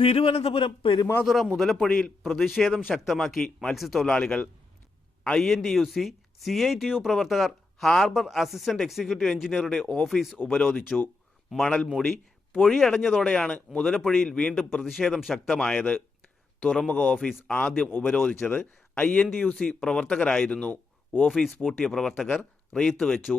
തിരുവനന്തപുരം പെരുമാതുറ മുതലപ്പുഴയിൽ പ്രതിഷേധം ശക്തമാക്കി മത്സ്യത്തൊഴിലാളികൾ. I N T U C C I T U പ്രവർത്തകർ ഹാർബർ അസിസ്റ്റന്റ് എക്സിക്യൂട്ടീവ് എഞ്ചിനീയറുടെ ഓഫീസ് ഉപരോധിച്ചു. മണൽ മൂടി പൊഴിയടഞ്ഞതോടെയാണ് മുതലപ്പുഴയിൽ വീണ്ടും പ്രതിഷേധം ശക്തമായത്. തുറമുഖ ഓഫീസ് ആദ്യം ഉപരോധിച്ചത് I N T U C പ്രവർത്തകരായിരുന്നു. Office പൂട്ടിയ പ്രവർത്തകർ റീത്ത് വെച്ചു.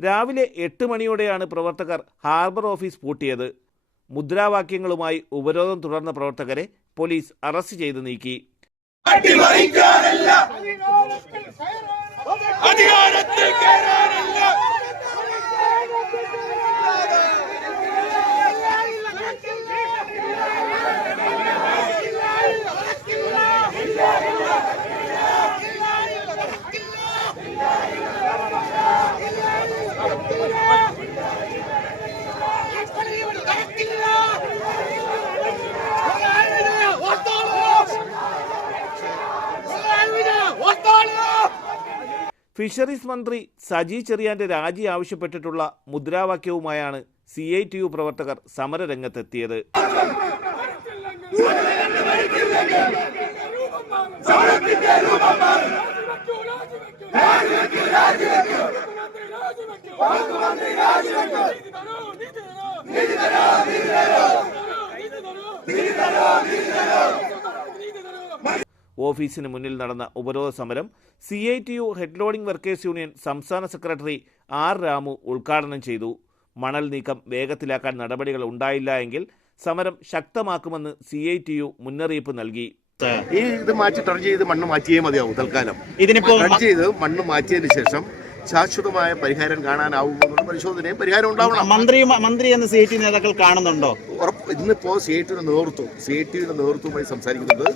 രാവിലെ എട്ട് മണിയോടെയാണ് പ്രവർത്തകർ ഹാർബർ ഓഫീസ് പൂട്ടിയത്. മുദ്രാവാക്യങ്ങളുമായി ഉപരോധം തുടർന്ന പ്രവർത്തകരെ പോലീസ് അറസ്റ്റ് ചെയ്ത് നീക്കി. അധികാരത്തിൽ കയറാനല്ല. ഫിഷറീസ് മന്ത്രി സജി ചെറിയാന്റെ രാജി ആവശ്യപ്പെട്ടിട്ടുള്ള മുദ്രാവാക്യവുമായാണ് സി ഐ ടി യു പ്രവർത്തകർ സമരരംഗത്തെത്തിയത്. ഓഫീസിന് മുന്നിൽ നടന്ന ഉപരോധ സമരം C I T U head loading workers union സംസ്ഥാന സെക്രട്ടറി ആർ രാമു ഉദ്ഘാടനം ചെയ്തു. മണൽ നീക്കം വേഗത്തിലാക്കാൻ നടപടികൾ ഉണ്ടായില്ല എങ്കിൽ സമരം ശക്തമാക്കുമെന്ന് സി ഐ ടി യു മുന്നറിയിപ്പ് നൽകി. ഈ ഇത് മാറ്റി ടൺ ചെയ്ത് മണ്ണ് മാറ്റിയേ മതിയാവും തൽക്കാലം. ഇതിനിപ്പോ ചെയ്ത് മണ്ണ് മാറ്റിയതിനു ശേഷം ശാശ്വതമായ പരിഹാരം കാണാനാവുമെന്നുള്ള പരിശോധനയും പരിഹാരം ഉണ്ടാവണം. മന്ത്രി മന്ത്രി എന്ന സി ടി നേതാക്കൾ കാണുന്നുണ്ടോ? ഉറപ്പ് ഇന്നിപ്പോ സി ഐ ടിയുടെ നേതൃത്വം സി ഐ ടിയുടെ നേതൃത്വവുമായി സംസാരിക്കുന്നുണ്ട്.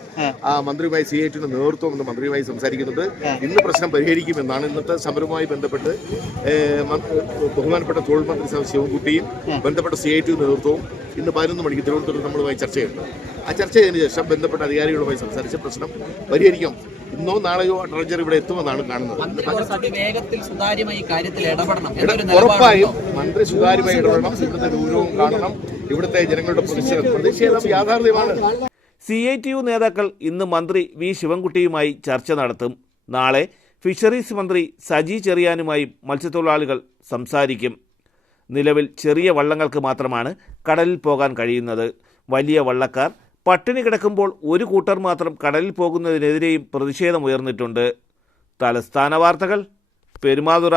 ആ. മന്ത്രിയുമായി സി ഐ ടിയുടെ നേതൃത്വം എന്ന മന്ത്രിയുമായി സംസാരിക്കുന്നുണ്ട്. ഇന്ന് പ്രശ്നം പരിഹരിക്കുമെന്നാണ് ഇന്നത്തെ സമരവുമായി ബന്ധപ്പെട്ട് ബഹുമാനപ്പെട്ട തൊഴിൽ മന്ത്രി. ശിവൻകുട്ടിയും ബന്ധപ്പെട്ട സി ഐ ടി നേതൃത്വവും ഇന്ന് പതിനൊന്ന് മണിക്ക് തിരുവനന്തപുരത്ത് നമ്മളുമായി ചർച്ച ചെയ്യുന്നു ആ ചർച്ച ചെയ്തതിനു ശേഷം ബന്ധപ്പെട്ട അധികാരികളുമായി സംസാരിച്ച് പ്രശ്നം പരിഹരിക്കാം. ഇന്നോ നാളെയോ ട്രജർ ഇവിടെ എത്തുമെന്നാണ് കാണുന്നത്. ഉറപ്പായും മന്ത്രി സുതാര്യമായി ഇടപെടണം. ഇവിടുത്തെ ഗൗരവം കാണണം. ഇവിടുത്തെ ജനങ്ങളുടെ പ്രതിഷേധം പ്രതിഷേധം യാഥാർത്ഥ്യമാണ്. സി ഐ ടി യു നേതാക്കൾ ഇന്ന് മന്ത്രി വി ശിവൻകുട്ടിയുമായി ചർച്ച നടത്തും. നാളെ ഫിഷറീസ് മന്ത്രി സജി ചെറിയാനുമായി മത്സ്യത്തൊഴിലാളികൾ സംസാരിക്കും. നിലവിൽ ചെറിയ വള്ളങ്ങൾക്ക് മാത്രമാണ് കടലിൽ പോകാൻ കഴിയുന്നത് വലിയ വള്ളക്കാർ. പട്ടിണി കിടക്കുമ്പോൾ ഒരു കൂട്ടർ മാത്രം കടലിൽ പോകുന്നതിനെതിരെയും പ്രതിഷേധമുയർന്നിട്ടുണ്ട് തലസ്ഥാന വാർത്തകൾ പെരുമാതുറ.